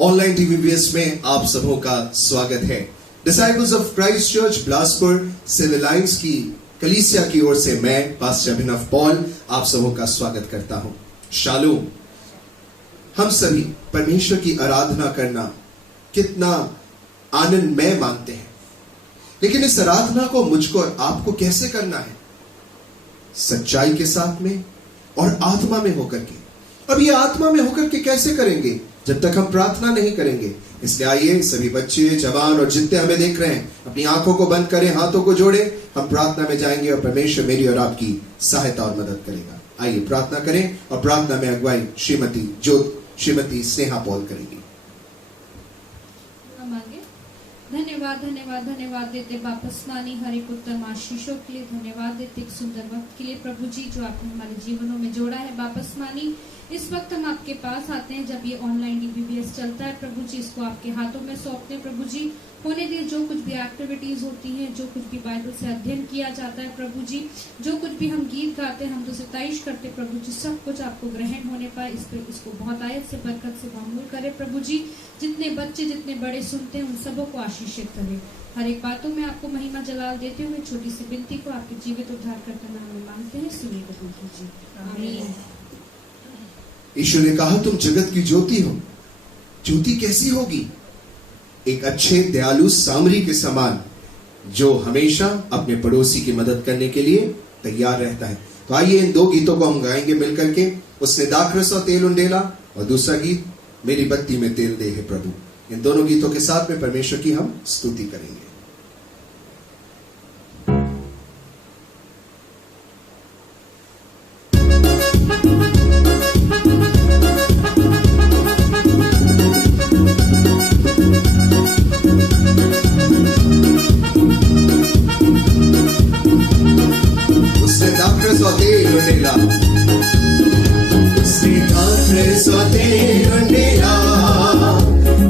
Online टीवीबीएस में आप सबों का स्वागत है। Disciples of Christ Church Bilaspur Civil Lines की कलीसिया की ओर से मैं पास्टर अभिनव पॉल आप सबों का स्वागत करता हूं। शालोम। हम सभी परमेश्वर की आराधना करना कितना आनंदमय मानते हैं, लेकिन इस आराधना को मुझको और आपको कैसे करना है? सच्चाई के साथ में और आत्मा में होकर के। अब ये आत्मा में होकर के कैसे करेंगे जब तक हम प्रार्थना नहीं करेंगे? इसलिए आइए सभी बच्चे, जवान और जितने हमें देख रहे हैं, अपनी आंखों को बंद करें, हाथों को जोड़ें। हम प्रार्थना में जाएंगे और परमेश्वर मेरी और आपकी सहायता और मदद करेगा। आइए प्रार्थना करें और प्रार्थना में अगुवाई श्रीमती स्नेहा पॉल करेंगी। धन्यवाद धन्यवाद धन्यवाद देते वापस मानी हर एक उत्तम आशीषों के लिए। धन्यवाद देते एक सुंदर वक्त के लिए प्रभु जी, जो आपने हमारे जीवनों में जोड़ा है। वापस मानी इस वक्त हम आपके पास आते हैं जब ये ऑनलाइन डीबीबीएस चलता है प्रभु जी, इसको आपके हाथों में सौंपते हैं प्रभु जी। होने दिए जो कुछ भी एक्टिविटीज होती हैं, जो कुछ भी बाइबल से अध्ययन किया जाता है प्रभु जी, जो कुछ भी हम गीत गाते हैं, हम तो सिताइश करते प्रभु जी, सब कुछ आपको ग्रहण होने पाए। इसको बहुत आयत से बरकत से मामूल करे प्रभु जी। जितने बच्चे जितने बड़े सुनते हैं उन सबों को आशीषित करे। हर एक बातों में आपको महिमा जलाल देते हुए छोटी सी विनती को आपके जीवित उद्धार करते नाम में मांगते हैं, सुनिए प्रभु जी, आमीन। ईश्वर ने कहा तुम जगत की ज्योति हो। ज्योति कैसी होगी? एक अच्छे दयालु सामरी के समान, जो हमेशा अपने पड़ोसी की मदद करने के लिए तैयार रहता है। तो आइए इन दो गीतों को हम गाएंगे मिलकर के। उसने दाखरस और तेल उंडेला, और दूसरा गीत मेरी बत्ती में तेल दे है प्रभु। इन दोनों गीतों के साथ में परमेश्वर की हम स्तुति करेंगे।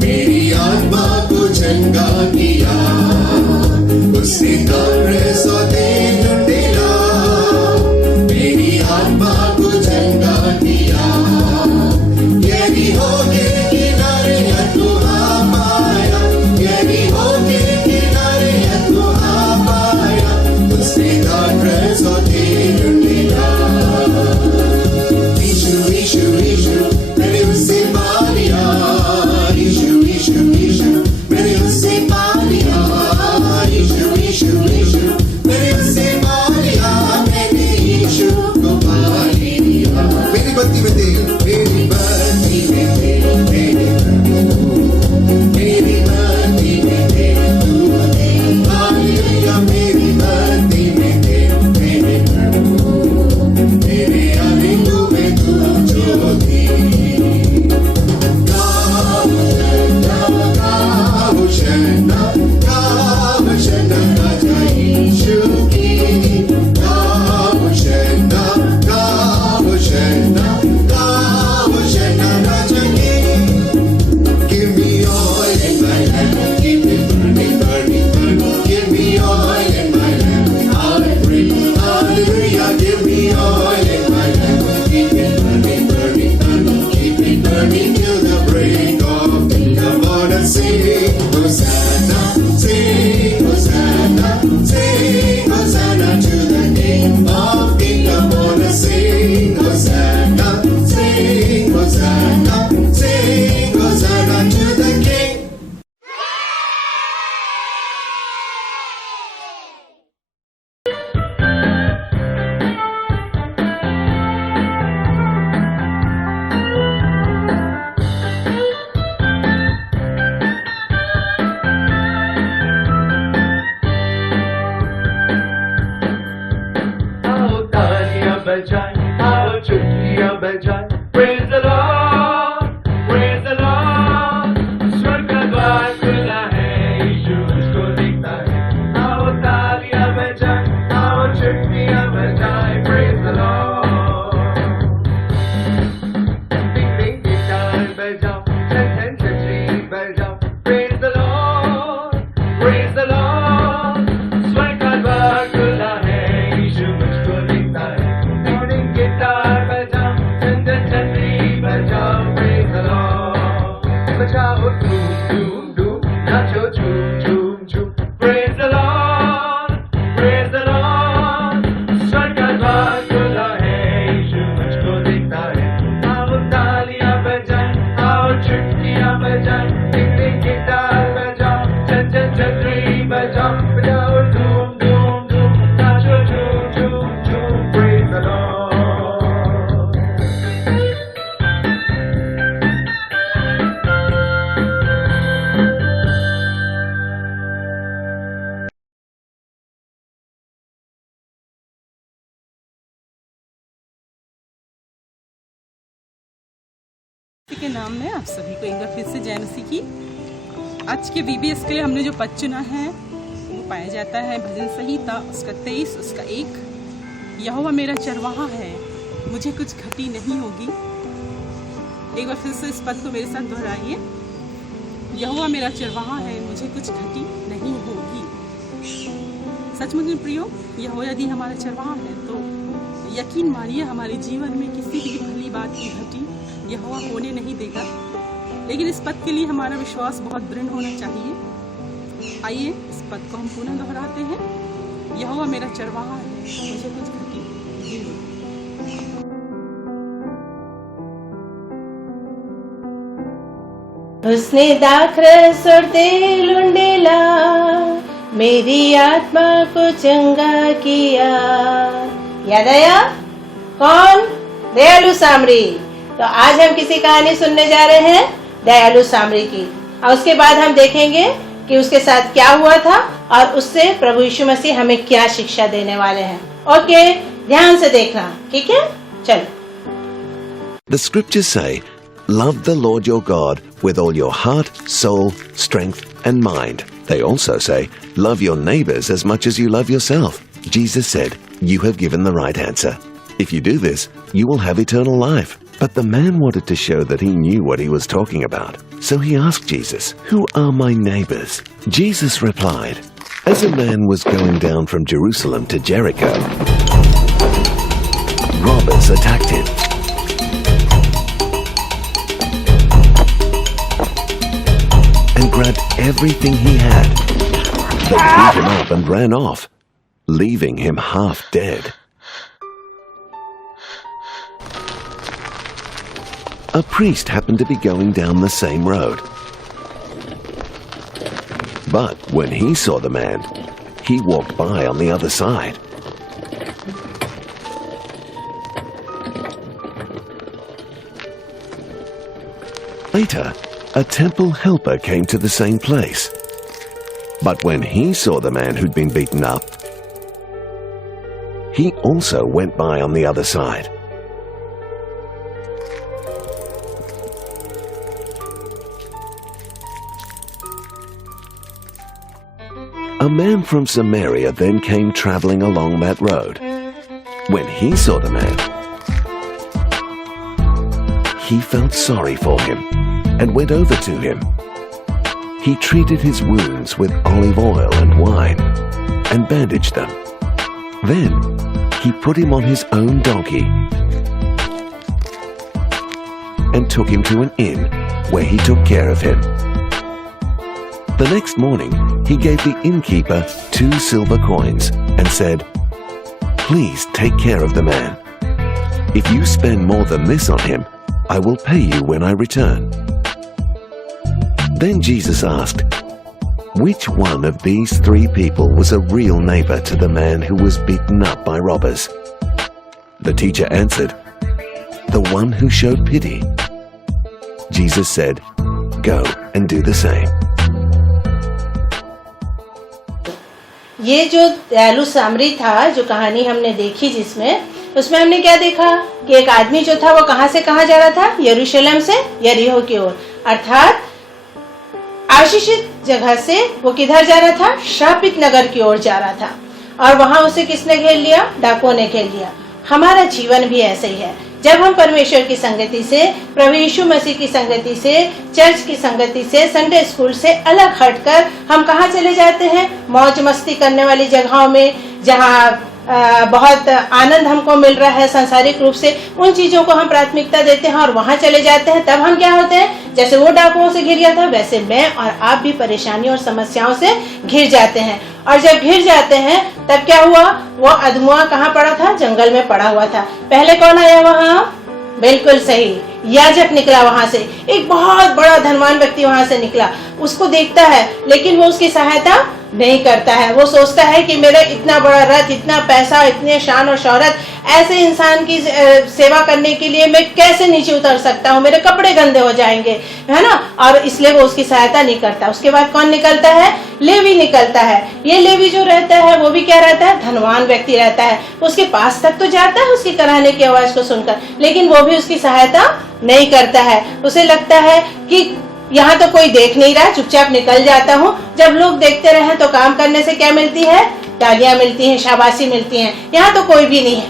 मेरी आत्मा को चंगा किया। उसने दाखरस और तेल उंडेला, मेरी आत्मा को चंगा किया। यदि हो के किनारे तू आ पाया, यदि हो के किनारे तू आ पाया, उसने दाखरस और तेल उंडेला। यीशु यीशु यीशु मैंने उससे पा लिया, यीशु यीशु यीशु मैंने उससे पा लिया, यीशु यीशु यीशु मैंने उससे पा लिया, मैंने यीशु को पा लिया। मेरी बत्ती में तेल, मेरी बत्ती में तेल, मेरे प्रभु, मेरी बत्ती में तेल तू दे, हालेलुया। मेरी बत्ती में तेल, मेरे प्रभु, मेरे आनंदों में तू ज्योति। के नाम में आप सभी को एक बार फिर से जय मसीह की। आज के VBS के लिए हमने जो पद चुना है वो पाया जाता है भजन संहिता उसका 23 उसका 1। यहोवा मेरा चरवाहा है, मुझे कुछ घटी नहीं होगी। एक बार फिर से इस पद को मेरे साथ दोहराइए। यहोवा मेरा चरवाहा है, मुझे कुछ घटी नहीं होगी। सचमुच में प्रियो, यहोवा यदि हमारा चरवाहा है तो यकीन मानिए हमारे जीवन में किसी भी भली बात की घटी यहोवा होने नहीं देगा। लेकिन इस पद के लिए हमारा विश्वास बहुत दृढ़ होना चाहिए। आइए इस पद को हम पुनः दोहराते हैं। यहोवा मेरा चरवाहा है, मुझे कुछ घटी नहीं होगी। उसने दाखरस और तेल उंडेला, मेरी आत्मा को चंगा किया। याद आया? कौन? दयालु सामरी। तो आज हम किसी कहानी सुनने जा रहे हैं दयालु सामरी की, और उसके बाद हम देखेंगे कि उसके साथ क्या हुआ था और उससे प्रभु यीशु मसीह हमें क्या शिक्षा देने वाले हैं। ओके, ध्यान से देखना, ठीक है? चलो। The scriptures say, love the Lord your God with all your heart, soul, strength and mind. They also say, love your neighbors as much as you love yourself. Jesus said, you have given the right answer. If you do this, you will have eternal life. But the man wanted to show that he knew what he was talking about. So he asked Jesus, who are my neighbors? Jesus replied, as a man was going down from Jerusalem to Jericho, robbers attacked him. And grabbed everything he had. They beat him up and ran off, leaving him half dead. A priest happened to be going down the same road. But when he saw the man, he walked by on the other side. Later, a temple helper came to the same place. But when he saw the man who'd been beaten up, he also went by on the other side. A man from Samaria then came traveling along that road. When he saw the man, he felt sorry for him and went over to him. He treated his wounds with olive oil and wine and bandaged them. Then he put him on his own donkey and took him to an inn where he took care of him. The next morning, he gave the innkeeper 2 silver coins and said, please take care of the man. If you spend more than this on him, I will pay you when I return. Then Jesus asked, which one of these 3 people was a real neighbor to the man who was beaten up by robbers? The teacher answered, the one who showed pity. Jesus said, go and do the same. ये जो दयालु सामरी था, जो कहानी हमने देखी जिसमें, उसमें हमने क्या देखा कि एक आदमी जो था वो कहां से कहां जा रहा था? यरूशलेम से यरीहो की ओर, अर्थात आशीषित जगह से वो किधर जा रहा था? श्रापित नगर की ओर जा रहा था। और वहां उसे किसने घेर लिया? डाकुओं ने घेर लिया। हमारा जीवन भी ऐसे ही है। जब हम परमेश्वर की संगति से, प्रभु यीशु मसीह की संगति से, चर्च की संगति से, संडे स्कूल से अलग हटकर हम कहाँ चले जाते हैं? मौज मस्ती करने वाली जगहों में, जहाँ बहुत आनंद हमको मिल रहा है सांसारिक रूप से, उन चीजों को हम प्राथमिकता देते हैं और वहां चले जाते हैं। तब हम क्या होते हैं? जैसे वो डाकुओं से घिर गया था, वैसे मैं और आप भी परेशानियों और समस्याओं से घिर जाते हैं। और जब घिर जाते हैं तब क्या हुआ? वो अधमुआ कहाँ पड़ा था? जंगल में पड़ा हुआ था। पहले कौन आया वहां? बिल्कुल सही, याजक निकला वहां से। एक बहुत बड़ा धनवान व्यक्ति वहां से निकला, उसको देखता है, लेकिन वो उसकी सहायता नहीं करता है। वो सोचता है कि मेरा इतना बड़ा रथ, इतना पैसा, इतने शान और शौहरत, ऐसे इंसान की सेवा करने के लिए मैं कैसे नीचे उतर सकता हूँ, मेरे कपड़े गंदे हो जाएंगे, है ना। और इसलिए वो उसकी सहायता नहीं करता। उसके बाद कौन निकलता है? लेवी निकलता है। ये लेवी जो रहता है वो भी क्या रहता है? धनवान व्यक्ति रहता है। उसके पास तक तो जाता है उसकी कराहने की आवाज को सुनकर, लेकिन वो भी उसकी सहायता नहीं करता है। उसे लगता है कि यहाँ तो कोई देख नहीं रहा, चुपचाप निकल जाता हूँ। जब लोग देखते रहे तो काम करने से क्या मिलती है? तालियां मिलती हैं, शाबाशी मिलती हैं। यहाँ तो कोई भी नहीं है,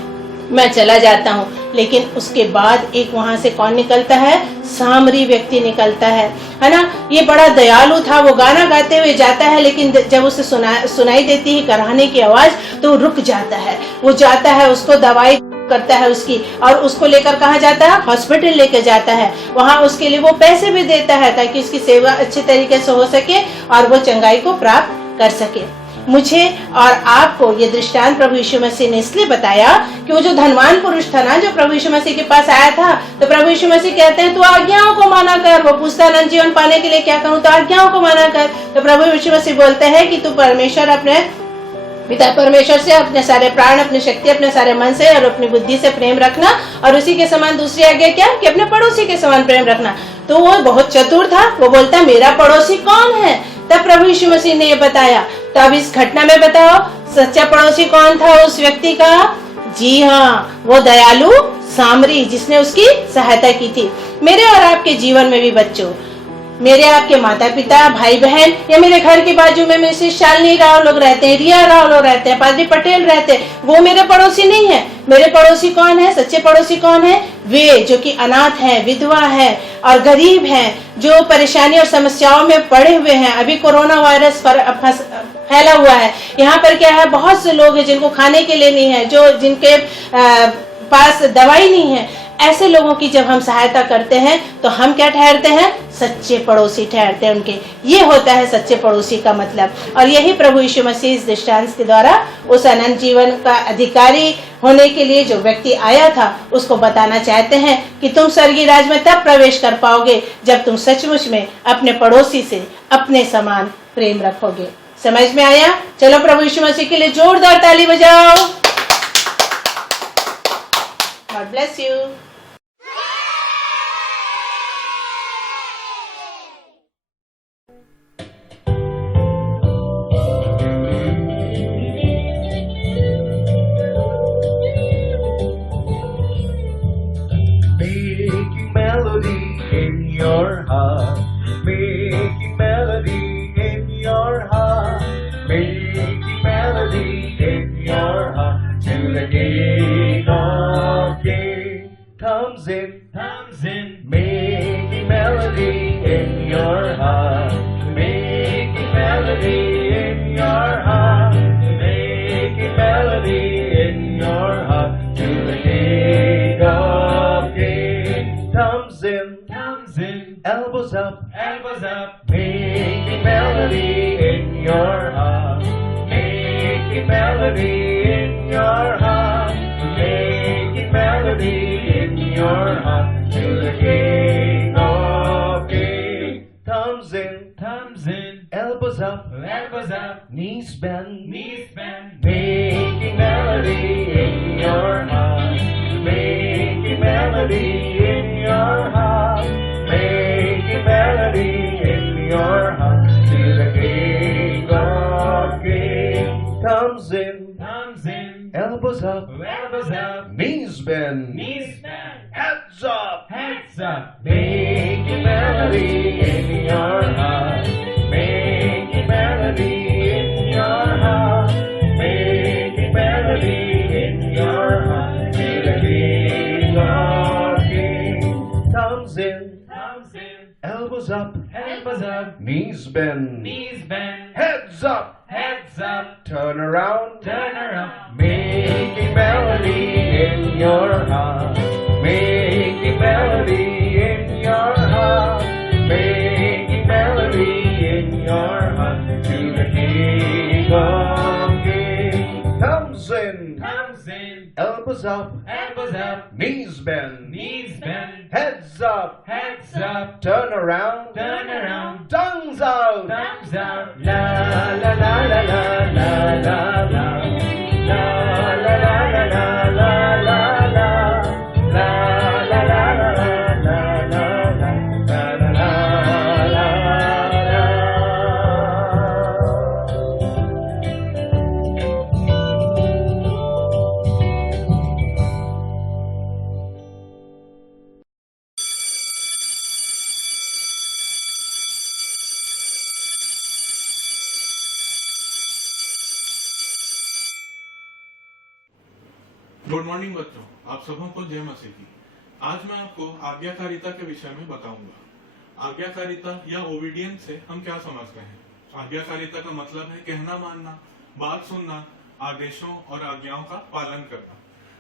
मैं चला जाता हूँ। लेकिन उसके बाद एक वहां से कौन निकलता है? सामरी व्यक्ति निकलता है ना। ये बड़ा दयालु था। वो गाना गाते हुए जाता है, लेकिन जब उसे सुनाई देती है कराहने की आवाज तो रुक जाता है। वो जाता है, उसको दवाई करता है उसकी, और उसको लेकर कहाँ जाता है? हॉस्पिटल लेकर जाता है। वहां उसके लिए वो पैसे भी देता है ताकि उसकी सेवा अच्छे तरीके से हो सके और वो चंगाई को प्राप्त कर सके। मुझे और आपको ये दृष्टांत प्रभु यीशु मसीह ने इसलिए बताया कि वो जो धनवान पुरुष था ना, जो प्रभु यीशु मसीह के पास आया था, तो प्रभु यीशु मसीह कहते हैं तू आज्ञाओं को माना कर। वो पूछता अनंत जीवन पाने के लिए क्या करूं? तो आज्ञाओं को माना कर। तो प्रभु यीशु मसीह बोलते हैं कि तू परमेश्वर, अपने पिता परमेश्वर से अपने सारे प्राण, अपनी शक्ति, अपने सारे मन से और अपनी बुद्धि से प्रेम रखना, और उसी के समान दूसरी आज्ञा क्या? कि अपने पड़ोसी के समान प्रेम रखना। तो वो बहुत चतुर था। वो बोलता मेरा पड़ोसी कौन है? तब प्रभु यीशु मसीह ने ये बताया। तो अब इस घटना में बताओ सच्चा पड़ोसी कौन था उस व्यक्ति का? जी हाँ, वो दयालु सामरी, जिसने उसकी सहायता की थी। मेरे और आपके जीवन में भी बच्चों, मेरे आपके माता पिता, भाई बहन, या मेरे घर के बाजू में मिसेस शालिनी राव लोग रहते हैं, रिया राव लोग रहते हैं, पादरी पटेल रहते हैं, वो मेरे पड़ोसी नहीं है। मेरे पड़ोसी कौन है? सच्चे पड़ोसी कौन है? वे जो कि अनाथ हैं, विधवा हैं और गरीब हैं, जो परेशानी और समस्याओं में पड़े हुए हैं। अभी कोरोना वायरस फैला हुआ है। यहाँ पर क्या है? बहुत से लोग हैं जिनको खाने के लिए नहीं है, जो जिनके पास दवाई नहीं है। ऐसे लोगों की जब हम सहायता करते हैं तो हम क्या ठहरते हैं? सच्चे पड़ोसी ठहरते हैं उनके। ये होता है सच्चे पड़ोसी का मतलब। और यही प्रभु यीशु मसीह इस दृष्टांत के द्वारा उस अनंत जीवन का अधिकारी होने के लिए जो व्यक्ति आया था उसको बताना चाहते हैं कि तुम स्वर्गीय राज में तब प्रवेश कर पाओगे जब तुम सचमुच में अपने पड़ोसी से अपने समान प्रेम रखोगे। समझ में आया? चलो प्रभु यीशु मसीह के लिए जोरदार ताली बजाओ। God bless you. Making melody in your heart, making melody in your heart, making melody in your heart, to the King of Kings comes in, making melody in your heart, making melody in your heart, making melody in your heart, to the King of Kings comes in, elbows up, making melody in your heart, making melody in your heart, making melody in your heart, to the King of Kings comes in, elbows up, knees bend, making melody in your heart, making melody in your heart, making melody in your heart, to the King of Kings comes in, elbows up, knees bend, heads up, making melody in your heart, making melody in your heart, making melody in your heart, to the King of Kings comes in, elbows up, knees bend, heads up, turn around, making melody in your heart, making melody in your heart, making melody in your heart, to the King of Kings comes in, elbows up, knees bend, heads up, turn around, tongues out, la la la la good morning बच्चों, आप सबों को जय मसीह की। आज मैं आपको आज्ञाकारिता के विषय में बताऊंगा। आज्ञाकारिता या ओबीडियंस से हम क्या समझते हैं। आज्ञाकारिता का मतलब है कहना मानना, बात सुनना, आदेशों और आज्ञाओं का पालन करना।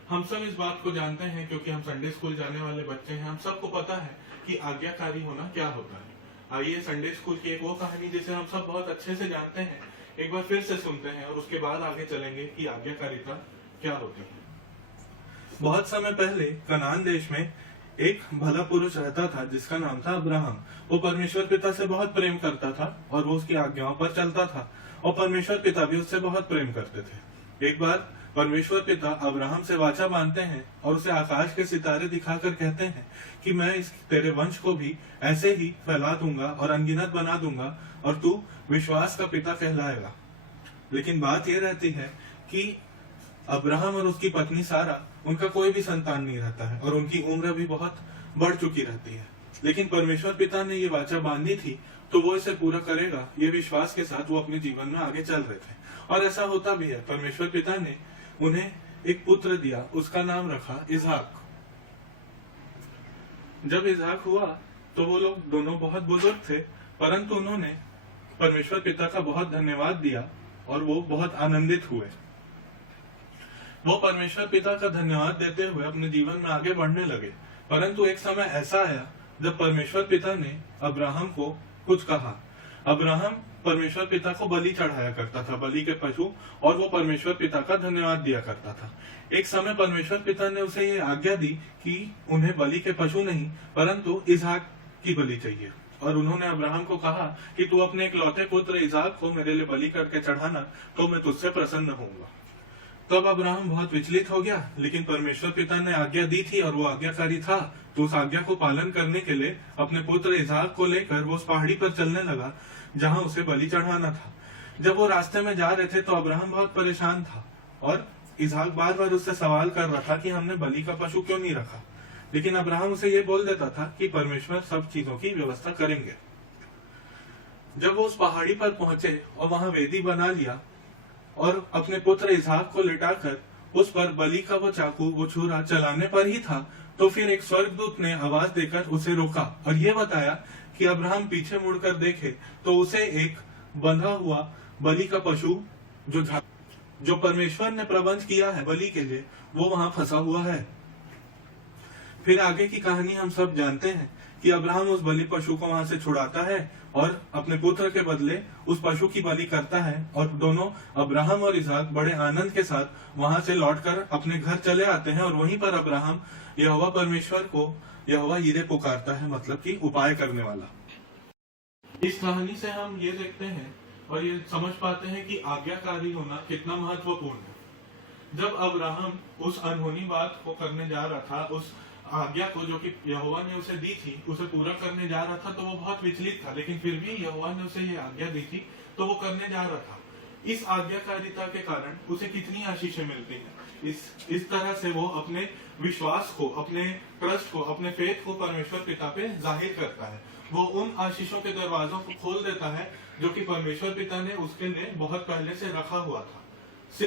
हम सब इस बात को जानते हैं क्योंकि हम संडे स्कूल जाने वाले बच्चे हैं। हम सबको पता है कि आज्ञाकारी होना क्या होता है। आइए संडे स्कूल की एक वो कहानी जिसे हम सब बहुत अच्छे से जानते हैं एक बार फिर से सुनते हैं और उसके बाद आगे चलेंगे कि आज्ञाकारिता क्या होती है। बहुत समय पहले कनान देश में एक भला पुरुष रहता था जिसका नाम था अब्राहम। वो परमेश्वर पिता से बहुत प्रेम करता था और वो उसकी आज्ञाओं पर चलता था और परमेश्वर पिता भी उससे बहुत प्रेम करते थे। एक बार परमेश्वर पिता अब्राहम से वाचा बांधते हैं और उसे आकाश के सितारे दिखाकर कहते हैं कि मैं इस तेरे वंश को भी ऐसे ही फैला दूंगा और अनगिनत बना दूंगा और तू विश्वास का पिता कहलाएगा। लेकिन बात यह रहती है कि अब्राहम और उसकी पत्नी सारा, उनका कोई भी संतान नहीं रहता है और उनकी उम्र भी बहुत बढ़ चुकी रहती है। लेकिन परमेश्वर पिता ने ये वाचा बांधी थी तो वो इसे पूरा करेगा, ये विश्वास के साथ वो अपने जीवन में आगे चल रहे थे और ऐसा होता भी है। परमेश्वर पिता ने उन्हें एक पुत्र दिया, उसका नाम रखा इसहाक। जब इसहाक हुआ तो वो लोग दोनों बहुत बुजुर्ग थे, परंतु उन्होंने परमेश्वर पिता का बहुत धन्यवाद दिया और वो बहुत आनंदित हुए। वो परमेश्वर पिता का धन्यवाद देते हुए अपने जीवन में आगे बढ़ने लगे। परंतु एक समय ऐसा आया जब परमेश्वर पिता ने अब्राहम को कुछ कहा। अब्राहम परमेश्वर पिता को बलि चढ़ाया करता था, बलि के पशु, और वो परमेश्वर पिता का धन्यवाद दिया करता था। एक समय परमेश्वर पिता ने उसे ये आज्ञा दी कि उन्हें बलि के पशु नहीं परंतु इसहाक की बलि चाहिए और उन्होंने अब्राहम को कहा कि तू अपने इकलौते पुत्र इसहाक को मेरे लिए बलि करके चढ़ाना तो मैं तुझसे प्रसन्न होऊंगा। तब अब्राहम बहुत विचलित हो गया, लेकिन परमेश्वर पिता ने आज्ञा दी थी और वो आज्ञाकारी था तो उस आज्ञा को पालन करने के लिए अपने पुत्र इसहाक को लेकर वो उस पहाड़ी पर चलने लगा जहां उसे बलि चढ़ाना था। जब वो रास्ते में जा रहे थे तो अब्राहम बहुत परेशान था और इसहाक बार बार उससे सवाल कर रहा था कि हमने बलि का पशु क्यों नहीं रखा। लेकिन अब्राहम उसे ये बोल देता था कि परमेश्वर सब चीजों की व्यवस्था करेंगे। जब वो उस पहाड़ी पर पहुंचे और वहां वेदी बना लिया और अपने पुत्र इसहाक को लिटाकर उस पर बलि का वो चाकू, वो छुरा चलाने पर ही था तो फिर एक स्वर्गदूत ने आवाज देकर उसे रोका और ये बताया कि अब्राहम पीछे मुड़कर देखे तो उसे एक बंधा हुआ बलि का पशु जो परमेश्वर ने प्रबंध किया है बलि के लिए, वो वहां फंसा हुआ है। फिर आगे की कहानी हम सब जानते हैं कि अब्राहम उस बलि पशु को वहां से छुड़ाता है और अपने पुत्र के बदले उस पशु की बलि करता है और दोनों अब्राहम और इसहाक बड़े आनंद के साथ वहां से लौटकर अपने घर चले आते हैं और वहीं पर अब्राहम यहोवा परमेश्वर को यहोवा यिरे पुकारता है, मतलब कि उपाय करने वाला। इस कहानी से हम ये देखते हैं और ये समझ पाते हैं कि आज्ञाकारी होना कितना महत्वपूर्ण है। जब अब्राहम उस अनहोनी बात को करने जा रहा था, उस आज्ञा को जो कि यहोवा ने उसे दी थी उसे पूरा करने जा रहा था तो वो बहुत विचलित था, लेकिन फिर भी यहोवा ने उसे ये आज्ञा दी थी तो वो करने जा रहा था। इस आज्ञाकारिता के कारण उसे कितनी आशीषें मिलती हैं। इस तरह से वो अपने विश्वास को, अपने ट्रस्ट को, अपने फेथ को परमेश्वर पिता पे जाहिर करता है। वो उन आशीषों के दरवाजों को खोल देता है जो कि परमेश्वर पिता ने उसके लिए बहुत पहले से रखा हुआ था,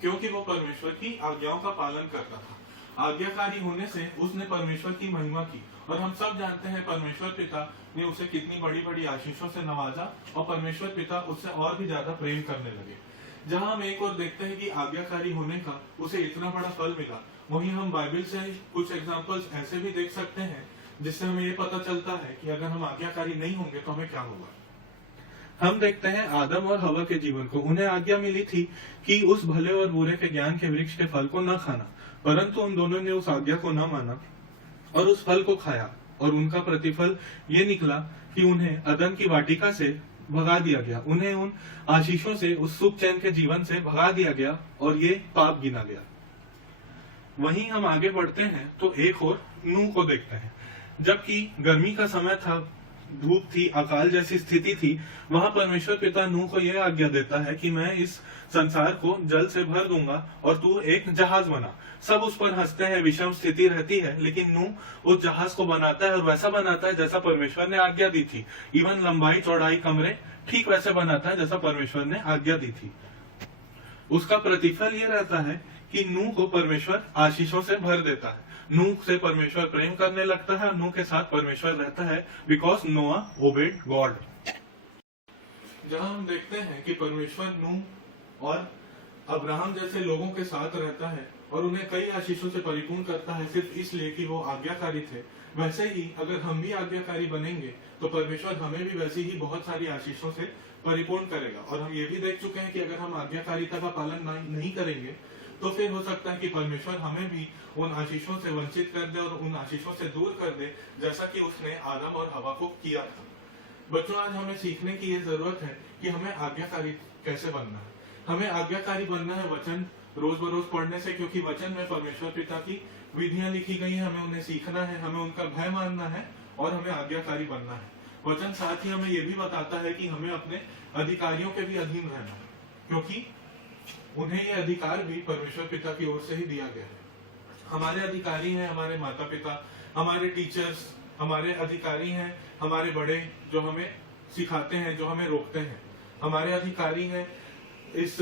क्योंकि वो परमेश्वर की आज्ञाओं का पालन करता था। आज्ञाकारी होने से उसने परमेश्वर की महिमा की और हम सब जानते हैं परमेश्वर पिता ने उसे कितनी बड़ी बड़ी आशीषों से नवाजा और परमेश्वर पिता उससे और भी ज्यादा प्रेम करने लगे। जहां हम एक और देखते हैं कि आज्ञाकारी होने का उसे इतना बड़ा फल मिला, वहीं हम बाइबल से कुछ एग्जाम्पल्स ऐसे भी देख सकते हैं जिससे हमें ये पता चलता है कि अगर हम आज्ञाकारी नहीं होंगे तो हमें क्या होगा। हम देखते हैं आदम और हवा के जीवन को। उन्हें आज्ञा मिली थी कि उस भले और बुरे के ज्ञान के वृक्ष के फल को न खाना, परंतु उन दोनों ने उस आज्ञा को न माना और उस फल को खाया और उनका प्रतिफल ये निकला कि उन्हें अदन की वाटिका से भगा दिया गया, उन्हें उन आशीषों से, उस सुख चैन के जीवन से भगा दिया गया और ये पाप गिना गया। वहीं हम आगे बढ़ते हैं तो एक और नूह को देखते हैं। जबकि गर्मी का समय था, धूप थी, अकाल जैसी स्थिति थी, वहां परमेश्वर पिता नूह को यह आज्ञा देता है कि मैं इस संसार को जल से भर दूंगा और तू एक जहाज बना। सब उस पर हंसते हैं, विषम स्थिति रहती है, लेकिन नूह उस जहाज को बनाता है और वैसा बनाता है जैसा परमेश्वर ने आज्ञा दी थी। इवन लंबाई, चौड़ाई, कमरे ठीक वैसे बनाता है जैसा परमेश्वर ने आज्ञा दी थी। उसका प्रतिफल ये रहता है कि नूह को परमेश्वर आशीषों से भर देता है। नूह से परमेश्वर प्रेम करने लगता है, नूह के साथ परमेश्वर रहता है, बिकॉज नोआ ओबेड गॉड। जहां हम देखते हैं कि परमेश्वर नूह और अब्राहम जैसे लोगों के साथ रहता है और उन्हें कई आशीषों से परिपूर्ण करता है, सिर्फ इसलिए कि वो आज्ञाकारी थे। वैसे ही अगर हम भी आज्ञाकारी बनेंगे तो परमेश्वर हमें भी वैसी ही बहुत सारी आशीषों से परिपूर्ण करेगा। और हम ये भी देख चुके हैं कि अगर हम आज्ञाकारिता का पालन नहीं करेंगे तो फिर हो सकता है कि परमेश्वर हमें भी उन आशीषों से वंचित कर दे और उन आशीषों से दूर कर दे, जैसा कि उसने आदम और हवा को किया था। बच्चों, आज हमें सीखने की ये जरूरत है कि हमें आज्ञाकारी कैसे बनना है। हमें आज्ञाकारी बनना है वचन रोज बरोज पढ़ने से, क्योंकि वचन में परमेश्वर पिता की विधियां लिखी गई हैं। हमें उन्हें सीखना है, हमें उनका भय मानना है और हमें आज्ञाकारी बनना है। वचन साथ ही हमें ये भी बताता है कि हमें अपने अधिकारियों के भी अधीन रहना है, क्योंकि उन्हें ये अधिकार भी परमेश्वर पिता की ओर से ही दिया गया है। हमारे अधिकारी हैं हमारे माता पिता, हमारे टीचर्स, हमारे अधिकारी हैं हमारे बड़े, जो हमें सिखाते हैं, जो हमें रोकते हैं। हमारे अधिकारी हैं इस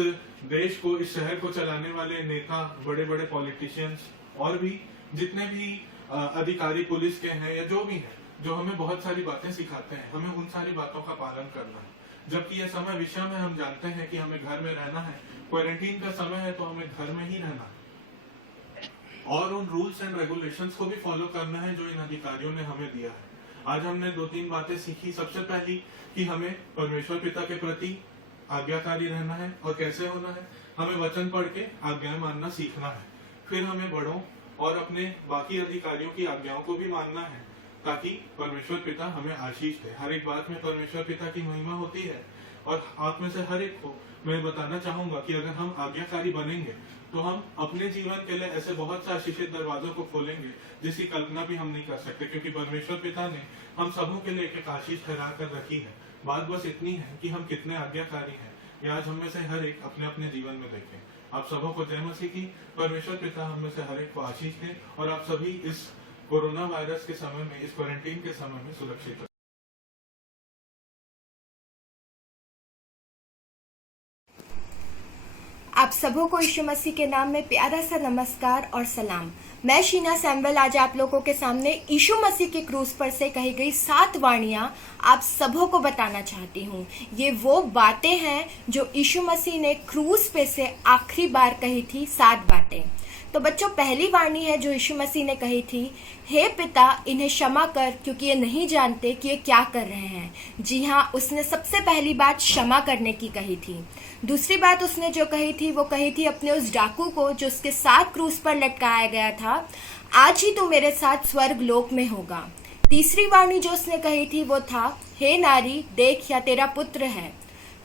देश को, इस शहर को चलाने वाले नेता, बड़े बड़े पॉलिटिशियंस और भी जितने भी अधिकारी पुलिस के हैं या जो भी हैं, जो हमें बहुत सारी बातें सिखाते हैं। हमें उन सारी बातों का पालन करना है। जबकि यह समय विषम है, हम जानते हैं कि हमें घर में रहना है, क्वारंटीन का समय है तो हमें घर में ही रहना है और उन रूल्स एंड रेगुलेशंस को भी फॉलो करना है जो इन अधिकारियों ने हमें दिया है। आज हमने 2-3 बातें सीखी। सबसे पहली कि हमें परमेश्वर पिता के प्रति आज्ञाकारी रहना है। और कैसे होना है? हमें वचन पढ़ के आज्ञाएं मानना सीखना है। फिर हमें बड़ों और अपने बाकी अधिकारियों की आज्ञाओं को भी मानना है, ताकि परमेश्वर पिता हमें आशीष दे। हर एक बात में परमेश्वर पिता की महिमा होती है और आप में से हर एक को मैं बताना चाहूंगा कि अगर हम आज्ञाकारी बनेंगे तो हम अपने जीवन के लिए ऐसे बहुत से आशीषित दरवाजों को खोलेंगे जिसकी कल्पना भी हम नहीं कर सकते, क्योंकि परमेश्वर पिता ने हम सबों के लिए एक आशीष ठहरा कर रखी है। बात बस इतनी है कि हम कितने आज्ञाकारी हैं। ये आज हम में से हर एक अपने अपने जीवन में देखें। आप सबों को जय मसीह की। परमेश्वर पिता हम में से हर एक को आशीष दे और आप सभी इस कोरोना वायरस के समय में, इस क्वारंटीन के समय में सुरक्षित रहे। आप सबों को यीशु मसीह के नाम में प्यारा सा नमस्कार और सलाम। मैं शीना सैमुअल आज आप लोगों के सामने यीशु मसीह के क्रूस पर से कही गई 7 वाणियां आप सबों को बताना चाहती हूँ। ये वो बातें हैं जो यीशु मसीह ने क्रूस पे से आखिरी बार कही थी, 7 बातें। तो बच्चों, पहली वाणी है जो यीशु मसीह ने कही थी, हे पिता इन्हें क्षमा कर क्योंकि ये नहीं जानते कि ये क्या कर रहे हैं। जी हाँ, उसने सबसे पहली बात क्षमा करने की कही थी। दूसरी बात उसने जो कही थी वो कही थी अपने उस डाकू को जो उसके साथ क्रूस पर लटकाया गया था, आज ही तू मेरे साथ स्वर्ग लोक में होगा। तीसरी वाणी जो उसने कही थी वो था, हे नारी देख या तेरा पुत्र है।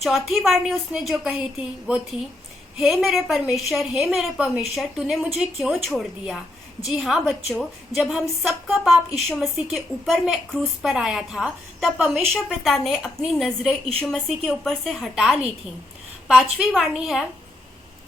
चौथी वाणी उसने जो कही थी वो थी, हे मेरे परमेश्वर तूने मुझे क्यों छोड़ दिया। जी हाँ बच्चों, जब हम सबका पाप यीशु मसीह के ऊपर में क्रूस पर आया था तब परमेश्वर पिता ने अपनी नजरें यीशु मसीह के ऊपर से हटा ली थी। 5वीं वाणी है,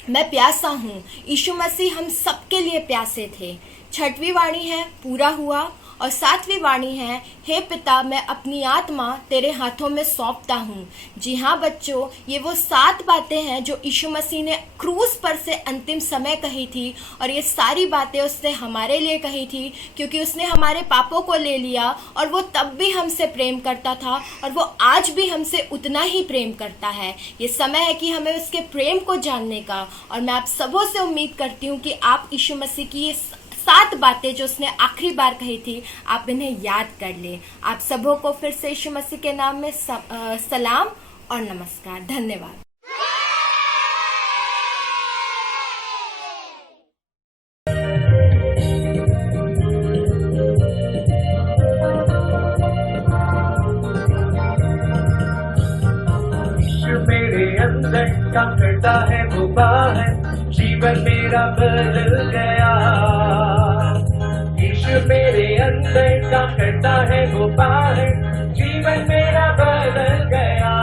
मैं प्यासा हूँ। यीशु मसीह हम सबके लिए प्यासे थे। 6वीं वाणी है, पूरा हुआ। और 7वीं वाणी है, हे पिता मैं अपनी आत्मा तेरे हाथों में सौंपता हूँ। जी हाँ बच्चों, ये वो 7 बातें हैं जो यीशु मसीह ने क्रूस पर से अंतिम समय कही थी और ये सारी बातें उसने हमारे लिए कही थी, क्योंकि उसने हमारे पापों को ले लिया और वो तब भी हमसे प्रेम करता था और वो आज भी हमसे उतना ही प्रेम करता है। ये समय है कि हमें उसके प्रेम को जानने का, और मैं आप सबों से उम्मीद करती हूँ कि आप यीशु मसीह की ये 7 बातें जो उसने आखिरी बार कही थी आप इन्हें याद कर ले। आप सबों को फिर से यीशु मसीह के नाम में सलाम और नमस्कार। धन्यवाद। करता है वो बाहर, जीवन मेरा बदल गया। यीशु मेरे अंदर काम करता है वो बाहर, जीवन मेरा बदल गया।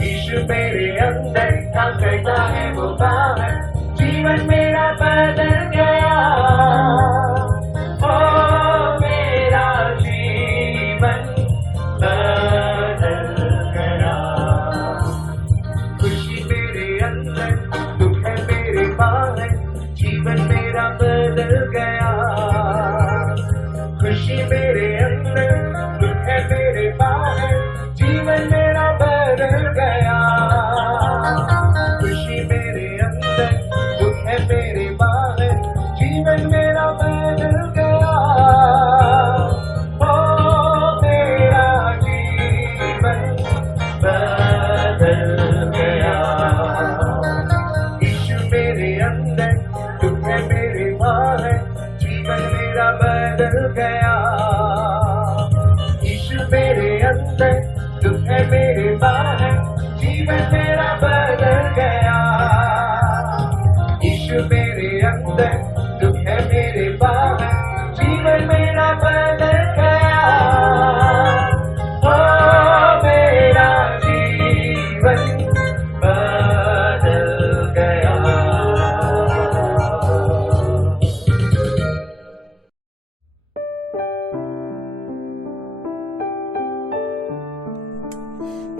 यीशु मेरे अंदर काम करता है वो बाहर, जीवन मेरा बदल गया। ओ मेरा जीवन बदल गया। खुशी मेरे अंदर, दुख है मेरे बाहर, जीवन मेरा बदल गया। खुशी मेरे अंदर, दुख है मेरे बाहर, जीवन मेरा बदल गया। खुशी मेरे अंदर, दुख है मेरे बाहर, जीवन मेरा बदल गया। ओ मेरा जीवन बदल गया। यीशु मेरे अंदर, दुख है मेरे बाहर, जीवन मेरा बदल गया। यीशु मेरे अंदर, दुख है मेरे बाहर, जीवन मेरा बदल गया। यीशु मेरे अंदर, दुख है मेरे बाहर, जीवन मेरा बदल गया। ओ मेरा जीवन बदल गया।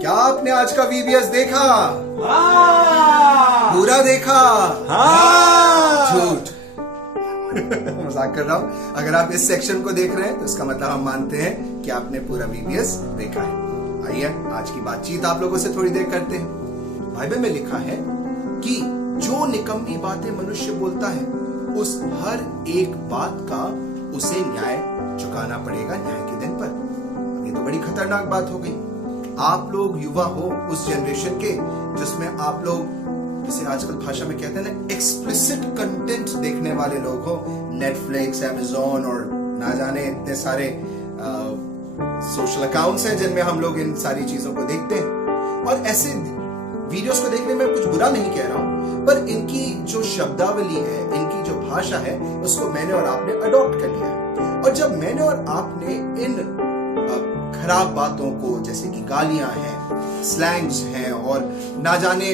क्या आपने आज का वीबीएस देखा? पूरा देखा? झूठ। मजाक कर रहा हूं। अगर आप इस सेक्शन को देख रहे हैं तो इसका मतलब हम मानते हैं कि आपने पूरा वीबीएस देखा है। आइए आज की बातचीत आप लोगों से थोड़ी देर करते हैं। बाइबल में लिखा है कि जो निकम्मी बातें मनुष्य बोलता है उस हर एक बात का उसे न्याय चुकाना पड़ेगा न्याय के दिन पर। ये तो बड़ी खतरनाक बात हो गई। आप लोग युवा हो उस जनरेशन के जिसमें आप लोग जिसे आजकल भाषा में कहते हैं ना एक्सप्लिसिट कंटेंट देखने वाले लोग हो। नेटफ्लिक्स, अमेज़न और ना जाने इतने सारे सोशल अकाउंट्स हैं जिनमें हम लोग इन सारी चीजों को देखते हैं। और ऐसे वीडियोस को देखने में कुछ बुरा नहीं कह रहा हूं, पर इनकी जो शब्दावली है, इनकी जो भाषा है, उसको मैंने और आपने अडॉप्ट कर लिया है। और जब मैंने और आपने इन खराब बातों को, जैसे कि गालियां हैं, स्लैंग्स हैं और ना जाने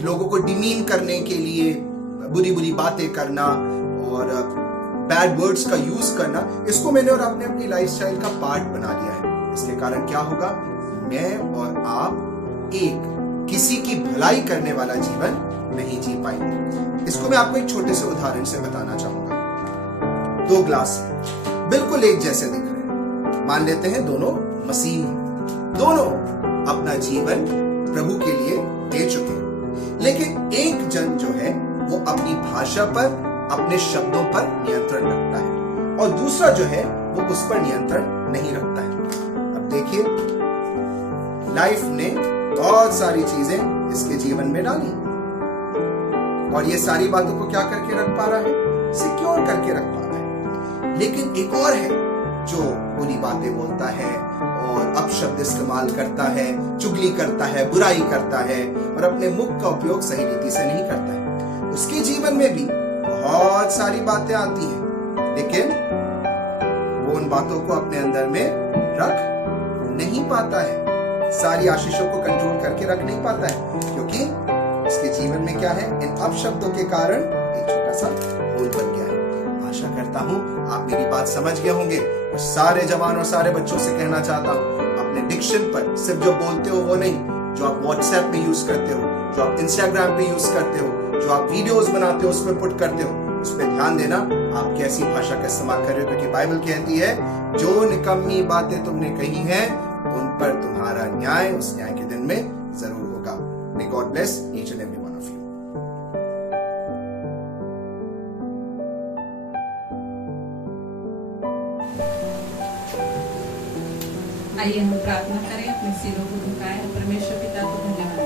लोगों को डिमीन करने के लिए बुरी बुरी बातें करना और बैड वर्ड्स का यूज करना, इसको मैंने और आपने अपनी लाइफस्टाइल का पार्ट बना लिया है। इसके कारण क्या होगा? मैं और आप एक किसी की भलाई करने वाला जीवन नहीं जी पाएंगे। इसको मैं आपको एक छोटे से उदाहरण से बताना चाहूंगा। दो ग्लास है, बिल्कुल एक जैसे दिख रहे हैं। मान लेते हैं दोनों मसीह हैं, दोनों अपना जीवन प्रभु के लिए दे चुके हैं, लेकिन एक जन जो है वो अपनी भाषा पर, अपने शब्दों पर नियंत्रण रखता है और दूसरा जो है वो उस पर नियंत्रण नहीं रखता है। अब देखिए, लाइफ ने बहुत सारी चीजें इसके जीवन में डाली और ये सारी बातों को क्या करके रख पा रहा है? सिक्योर करके रख पा रहा है। लेकिन एक और है जो बुरी बातें बोलता है और अपशब्द इस्तेमाल करता है, चुगली करता है, बुराई करता है और अपने मुख का उपयोग सही रीति से नहीं करता है। उसके जीवन में भी बहुत सारी बातें आती हैं, लेकिन वो उन बातों को अपने अंदर में रख नहीं पाता है, सारी आशीषों को कंट्रोल करके रख नहीं पाता है, क्योंकि उसके जीवन में क्या है? इन अपशब्दों के कारण एक छोटा सा होल बन गया है। आशा करता हूं आप मेरी बात समझ गए होंगे। और सारे जवान और सारे बच्चों से कहना चाहता हूं, अपने डिक्शन पर सिर्फ जो बोलते हो वो नहीं, जो आप व्हाट्सएप पे यूज करते हो, जो आप इंस्टाग्राम पे यूज करते हो, जो आप वीडियोस बनाते हो उसमें पुट करते हो, उस पर ध्यान देना आप कैसी भाषा का इस्तेमाल कर रहे हो, क्योंकि बाइबल कहती है जो निकम्मी बातें तुमने कही हैं उन पर तुम्हारा न्याय उस न्याय के दिन में जरूर होगा। May God bless each and every one of you. आइए हम प्रार्थना करें, अपने सिरों को झुकाएं। परमेश्वर पिता को धन्यवाद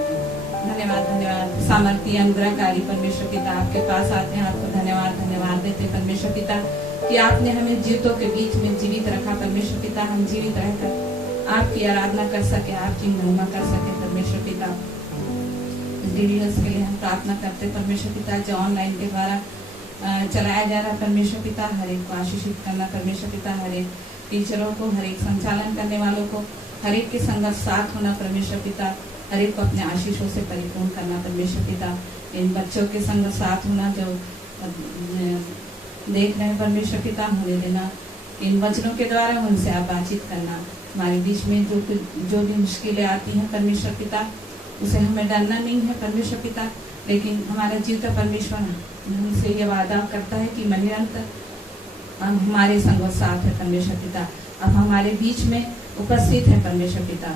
धन्यवाद धन्यवाद सामर्थ्य अनुग्रहकारी परमेश्वर पिता, आपके पास आते हैं, आपको धन्यवाद धन्यवाद देते परमेश्वर पिता कि आपने हमें जीवितों के बीच में जीवित रखा। परमेश्वर पिता हम जीवित रहकर आपकी आराधना कर सके, आपकी महिमा कर सके। परमेश्वर पिता इस DDS के लिए हम प्रार्थना करते हैं परमेश्वर पिता, जो ऑनलाइन के द्वारा चलाया जा रहा है परमेश्वर पिता, हर एक को आशीषित करना परमेश्वर पिता, हर एक टीचरों को, हर एक संचालन करने वालों को, हर एक के संगत साथ होना परमेश्वर पिता, हर एक को अपने आशीषों से परिपूर्ण करना परमेश्वर पिता। इन बच्चों के संगत साथ होना जो देख रहे हैं परमेश्वर पिता, होने देना। इन वचनों के द्वारा उनसे आप बातचीत करना। हमारे बीच में जो भी मुश्किलें आती हैं परमेश्वर पिता, उसे हमें डरना नहीं है परमेश्वर पिता, लेकिन हमारा जीवता परमेश्वर हमसे ये वादा करता है कि निरंतर हमारे संगत साथ है परमेश्वर पिता। अब हमारे बीच में उपस्थित है परमेश्वर पिता।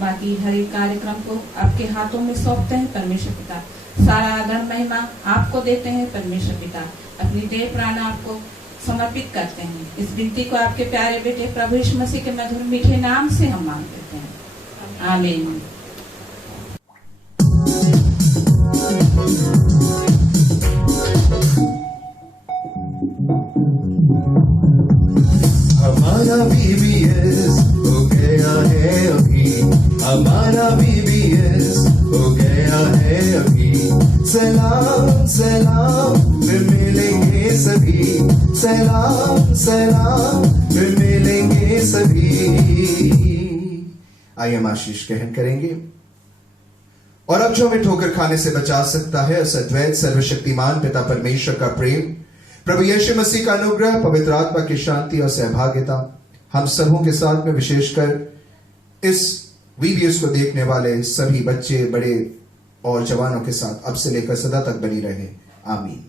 बाकी हर एक कार्यक्रम को आपके हाथों में सौंपते हैं परमेश्वर पिता। सारा आदर महिमा आपको देते हैं परमेश्वर पिता। अपनी देह प्राण आपको समर्पित करते हैं। इस विनती को आपके प्यारे बेटे प्रभु यीशु मसीह के मधुर मीठे नाम से हम मांग लेते हैं, आमीन। हमारा VBS हो गया है अभी, हमारा VBS हो गया है अभी। सलाम सलाम फिर मिलेंगे सभी, सलाम सलाम फिर मिलेंगे सभी। आइए हम आशीष ग्रहण करेंगे। और अब जो हमें ठोकर खाने से बचा सकता है, उस अद्वैत सर्वशक्तिमान पिता परमेश्वर का प्रेम, प्रभु यीशु मसीह का अनुग्रह, पवित्र आत्मा की शांति और सहभागिता हम सबों के साथ में, विशेषकर इस VBS को देखने वाले सभी बच्चे, बड़े और जवानों के साथ अब से लेकर सदा तक बनी रहे, आमीन।